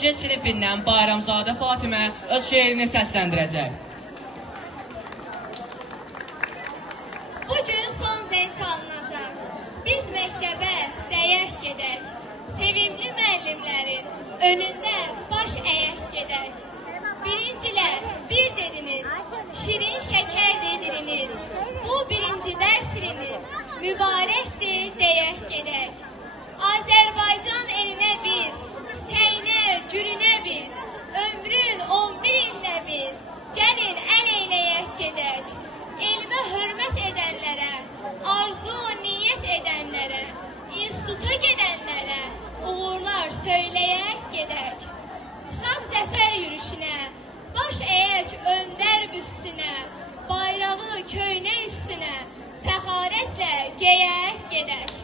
C sinifindən Bayramzadə Fatimə öz şeirini səsləndirəcək. Bugün son zəng çalınacaq. Biz məktəbə dəyək gedək. Sevimli müəllimlərin önündə baş əyək gedək. Birincilər bir dediniz, şirin şəkər dediniz. Bu birinci dərs iliniz mübarəkdir deyək gedək. Azərbaycan elinə biz, çiçəyinə, gülünə biz, ömrün 11 ilinə biz, gəlin əl eyləyək gedək. Elmə hörmət edənlərə, arzu niyyət edənlərə, instituta gedənlərə uğurlar söyləyək gedək. Çıxaq zəfər yürüşünə, baş əyək öndər büstünə, bayrağı köynə üstünə, fəxarətlə geyək gedək.